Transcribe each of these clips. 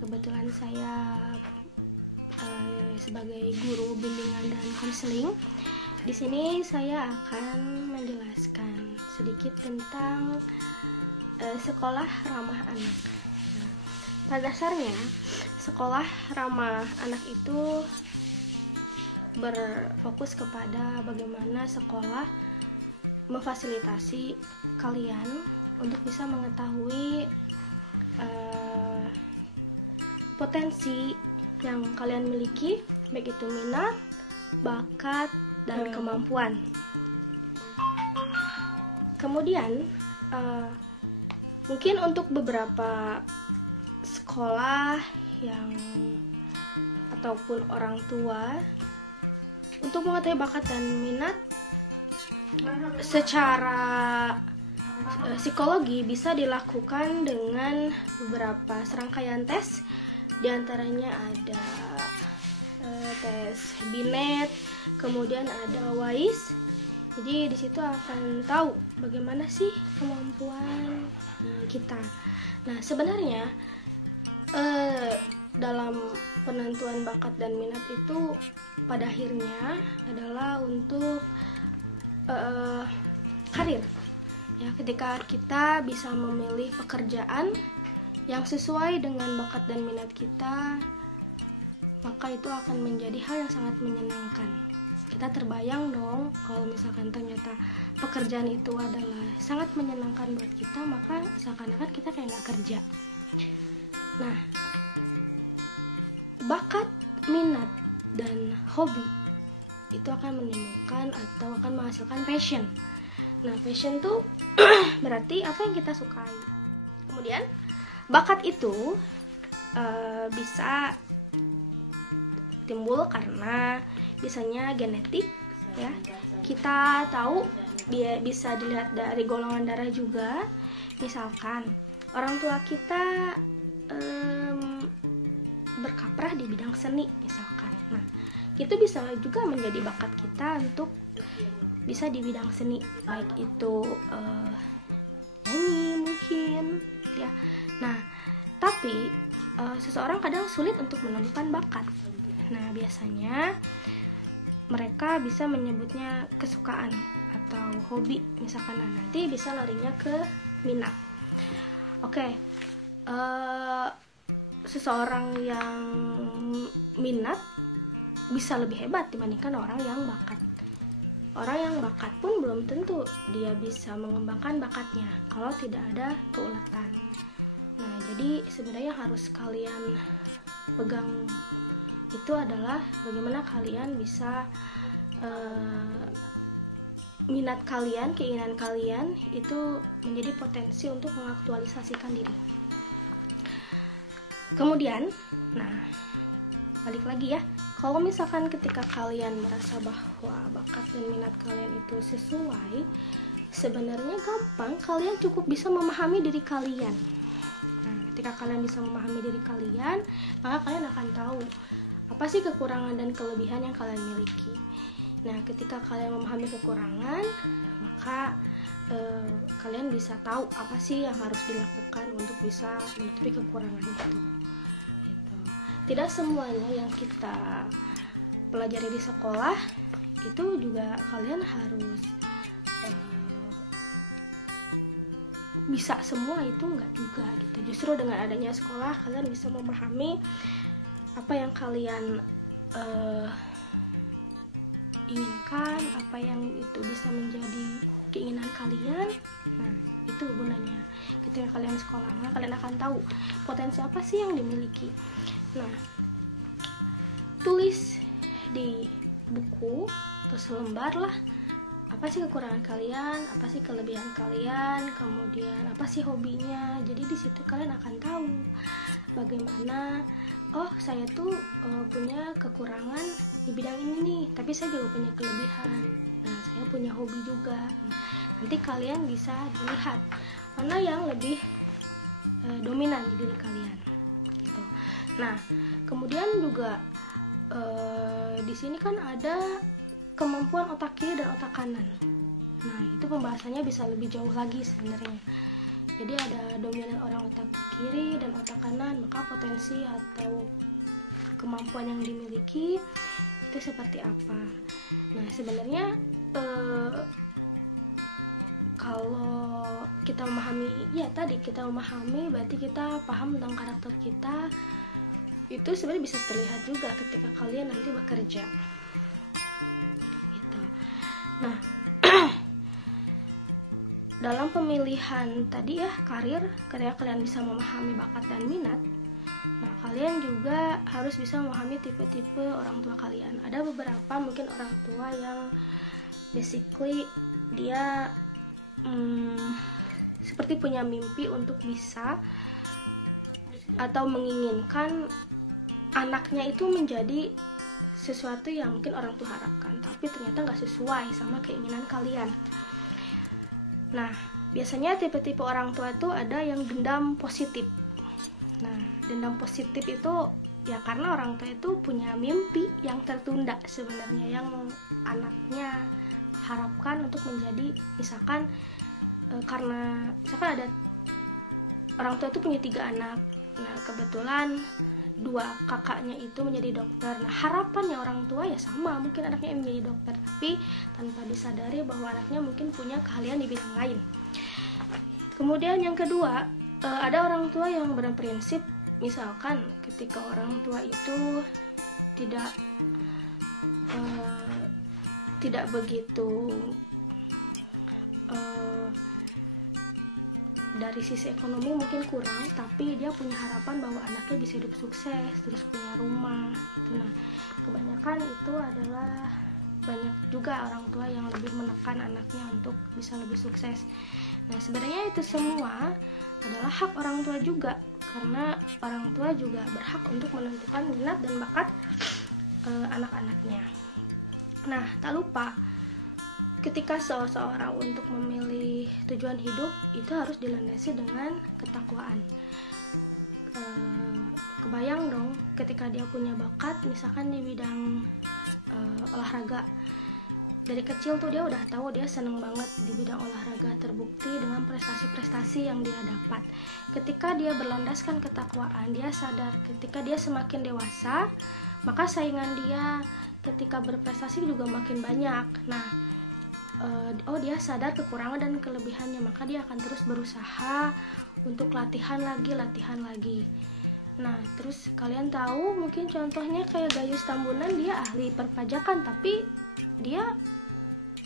Kebetulan saya sebagai guru bimbingan dan konseling. Di sini saya akan menjelaskan sedikit tentang sekolah ramah anak. Nah, pada dasarnya sekolah ramah anak itu berfokus kepada bagaimana sekolah memfasilitasi kalian untuk bisa mengetahui potensi yang kalian miliki, baik itu minat, bakat, dan kemampuan. Kemudian mungkin untuk beberapa sekolah yang ataupun orang tua untuk mengetahui bakat dan minat secara psikologi bisa dilakukan dengan beberapa serangkaian tes. Di antaranya ada tes Binet, kemudian ada WAIS. Jadi di situ akan tahu bagaimana sih kemampuan kita. Nah, sebenarnya dalam penentuan bakat dan minat itu pada akhirnya adalah untuk karir. Ya, ketika kita bisa memilih pekerjaan yang sesuai dengan bakat dan minat kita, maka itu akan menjadi hal yang sangat menyenangkan. Kita terbayang dong kalau misalkan ternyata pekerjaan itu adalah sangat menyenangkan buat kita, maka seakan-akan kita kayak gak kerja. Nah, bakat, minat, dan hobi itu akan menimbulkan atau akan menghasilkan passion. Nah, passion tuh berarti apa yang kita sukai. Kemudian bakat itu bisa timbul karena biasanya genetik, ya. Kita tahu dia bisa dilihat dari golongan darah juga. Misalkan orang tua kita berkaprah di bidang seni misalkan. Nah, itu bisa juga menjadi bakat kita untuk bisa di bidang seni, baik itu nyanyi mungkin, ya. Nah, tapi seseorang kadang sulit untuk menemukan bakat. Nah, biasanya mereka bisa menyebutnya kesukaan atau hobi misalkan. Nah, nanti bisa larinya ke minat. Oke, seseorang yang minat bisa lebih hebat dibandingkan orang yang bakat. Orang yang bakat pun belum tentu dia bisa mengembangkan bakatnya kalau tidak ada keuletan. Nah, jadi sebenarnya harus kalian pegang itu adalah bagaimana kalian bisa minat kalian, keinginan kalian itu menjadi potensi untuk mengaktualisasikan diri. Kemudian, nah, balik lagi ya, kalau misalkan ketika kalian merasa bahwa bakat dan minat kalian itu sesuai, sebenarnya gampang, kalian cukup bisa memahami diri kalian. Nah, ketika kalian bisa memahami diri kalian, maka kalian akan tahu apa sih kekurangan dan kelebihan yang kalian miliki. Nah, ketika kalian memahami kekurangan, maka kalian bisa tahu apa sih yang harus dilakukan untuk bisa menutupi kekurangan itu. Gitu. Tidak semuanya yang kita pelajari di sekolah itu juga kalian harus bisa semua, itu enggak juga gitu. Justru dengan adanya sekolah kalian bisa memahami apa yang kalian inginkan, apa yang itu bisa menjadi keinginan kalian. Nah, itu gunanya. Ketika kalian sekolah, kalian akan tahu potensi apa sih yang dimiliki. Nah, tulis di buku atau selembar lah, apa sih kekurangan kalian, apa sih kelebihan kalian, kemudian apa sih hobinya. Jadi di situ kalian akan tahu bagaimana, oh saya tuh punya kekurangan di bidang ini nih, tapi saya juga punya kelebihan. Nah, saya punya hobi juga. Nanti kalian bisa dilihat mana yang lebih dominan di diri kalian gitu. Nah, kemudian juga di sini kan ada kemampuan otak kiri dan otak kanan. Nah, itu pembahasannya bisa lebih jauh lagi sebenarnya. Jadi ada dominan orang otak kiri dan otak kanan, maka potensi atau kemampuan yang dimiliki itu seperti apa. Nah, sebenarnya kalau kita memahami, ya tadi kita memahami berarti kita paham tentang karakter kita. Itu sebenarnya bisa terlihat juga ketika kalian nanti bekerja gitu. Nah, dalam pemilihan tadi ya karir, ketika kalian bisa memahami bakat dan minat, nah kalian juga harus bisa memahami tipe-tipe orang tua kalian. Ada beberapa mungkin orang tua yang basically dia seperti punya mimpi untuk bisa atau menginginkan anaknya itu menjadi sesuatu yang mungkin orang tua harapkan, tapi ternyata nggak sesuai sama keinginan kalian. Nah, biasanya tipe-tipe orang tua itu ada yang dendam positif. Nah, dendam positif itu ya karena orang tua itu punya mimpi yang tertunda sebenarnya, yang anaknya harapkan untuk menjadi, misalkan karena misalkan ada orang tua itu punya 3 anak. Nah, kebetulan 2 kakaknya itu menjadi dokter. Nah, harapannya orang tua ya sama, mungkin anaknya menjadi dokter, tapi tanpa disadari bahwa anaknya mungkin punya keahlian di bidang lain. Kemudian yang kedua, ada orang tua yang berprinsip, misalkan ketika orang tua itu tidak begitu dari sisi ekonomi mungkin kurang, tapi dia punya harapan bahwa anaknya bisa hidup sukses, terus punya rumah gitu. Nah, kebanyakan itu adalah banyak juga orang tua yang lebih menekan anaknya untuk bisa lebih sukses. Nah, sebenarnya itu semua adalah hak orang tua juga, karena orang tua juga berhak untuk menentukan minat dan bakat anak-anaknya. Nah, tak lupa ketika seseorang untuk memilih tujuan hidup itu harus dilandasi dengan ketakwaan. Kebayang dong ketika dia punya bakat misalkan di bidang olahraga, dari kecil tuh dia udah tahu dia seneng banget di bidang olahraga, terbukti dengan prestasi-prestasi yang dia dapat. Ketika dia berlandaskan ketakwaan, dia sadar ketika dia semakin dewasa maka saingan dia ketika berprestasi juga makin banyak. Nah, dia sadar kekurangan dan kelebihannya, maka dia akan terus berusaha untuk latihan lagi. Nah, terus kalian tahu mungkin contohnya kayak Gayus Tambunan, dia ahli perpajakan tapi dia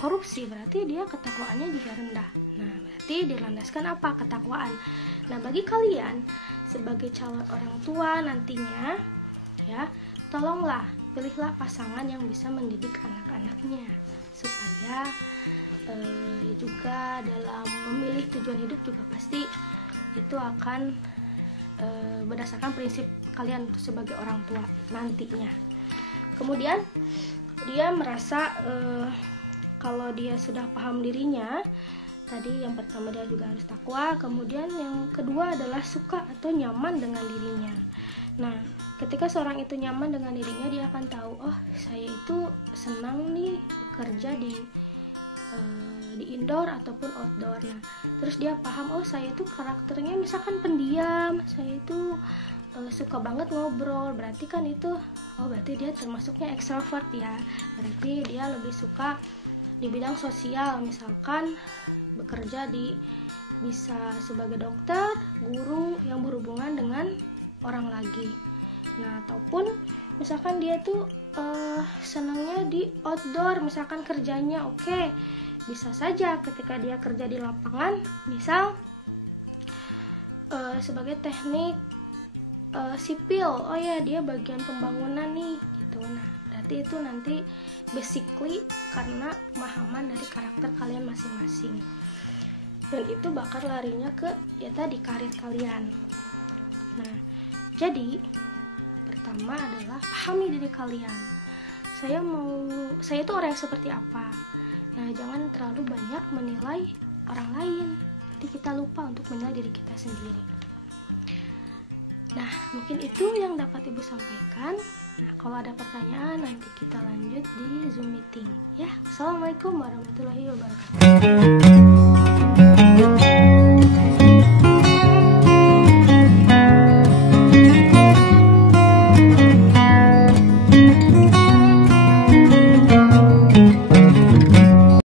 korupsi, berarti dia ketakwaannya juga rendah. Nah, berarti dilandaskan apa? Ketakwaan. Nah, bagi kalian sebagai calon orang tua nantinya ya, tolonglah pilihlah pasangan yang bisa mendidik anak-anaknya, supaya juga dalam memilih tujuan hidup juga pasti itu akan berdasarkan prinsip kalian sebagai orang tua nantinya. Kemudian dia merasa kalau dia sudah paham dirinya, tadi yang pertama dia juga harus takwa, kemudian yang kedua adalah suka atau nyaman dengan dirinya. Nah, ketika seorang itu nyaman dengan dirinya, dia akan tahu, oh saya itu senang nih bekerja di indoor ataupun outdoor. Nah, terus dia paham, oh saya itu karakternya misalkan pendiam, saya itu suka banget ngobrol, berarti kan itu, oh berarti dia termasuknya extrovert ya, berarti dia lebih suka di bidang sosial, misalkan bekerja bisa sebagai dokter, guru yang berhubungan dengan orang lagi. Nah, ataupun misalkan dia tuh senangnya di outdoor, misalkan kerjanya oke, bisa saja ketika dia kerja di lapangan, misal sebagai teknik sipil, oh ya dia bagian pembangunan nih gitu. Nah, berarti itu nanti basically karena pemahaman dari karakter kalian masing-masing, dan itu bakal larinya ke ya tadi karir kalian. Nah, jadi pertama adalah pahami diri kalian. Saya itu orang yang seperti apa. Nah, jangan terlalu banyak menilai orang lain, nanti kita lupa untuk menilai diri kita sendiri. Nah, mungkin itu yang dapat Ibu sampaikan. Nah, kalau ada pertanyaan nanti kita lanjut di Zoom meeting ya. Assalamualaikum warahmatullahi wabarakatuh.